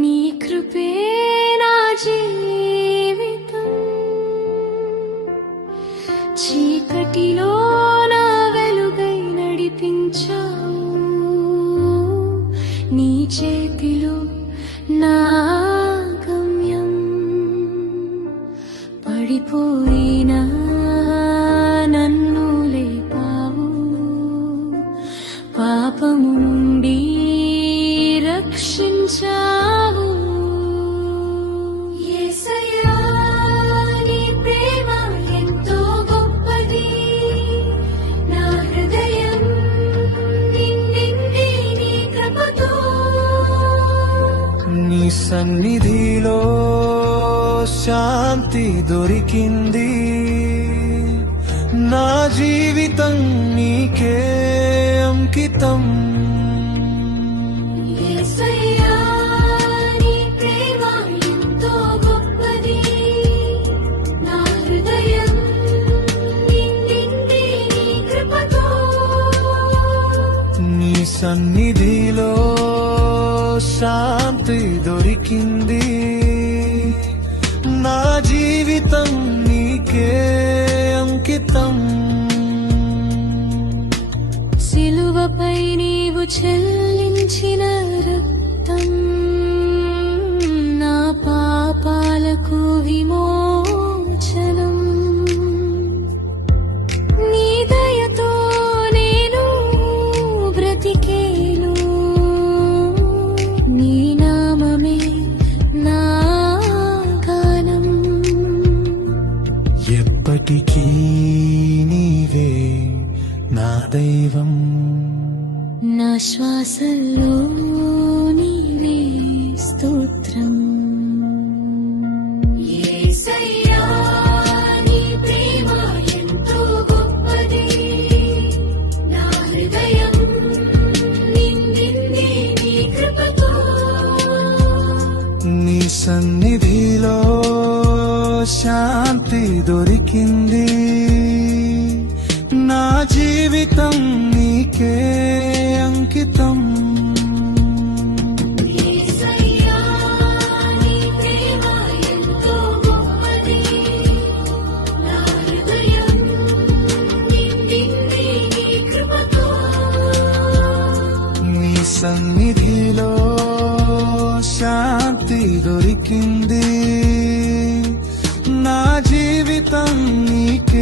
నీ కృపే నా జీవితం, చీకటిలో నా వెలుగై నడిపించావు. నీ చేతిలో నా గమ్యం, పడిపోయినా నన్ను లేపావు. పాపము నుండి రక్షించావు. యేసయ్యా, నీ ప్రేమ ఎంతో గొప్పది. నా హృదయం నిండింది నీ కృపతో. నీ సన్నిధిలో శాంతి దొరికింది. నా జీవితం నీకే అంకితం. యేసయ్యా, నీ ప్రేమ ఎంతో గొప్పది. నా హృదయం నిండింది నీ కృపతో. నీ సన్నిధిలో శాంతి దొరికింది. నా జీవితం నీకే అంకితం. సిలువపై నీవు చెల్లించిన రక్తం, నా పాపాలకు విమోచనం. నీ దయతో నేను బ్రతికేను. నీ నామమే నా గానం. ఎప్పటికీ నీవే నా దైవం. నా శ్వాసల్లో నీవే స్తోత్రం. యేసయ్యా, నీ ప్రేమ ఎంతో గొప్పది. నా హృదయం నిండింది నీ కృపతో. నీ సన్నిధిలో శాంతి దొరికింది. నా జీవితం నీకే అంకితం. యేసయ్యా, నీ ప్రేమ ఎంతో గొప్పది. నా హృదయం నిండింది నీ కృపతో. నీ సన్నిధిలో శాంతి దొరికింది. నా జీవితం నీకే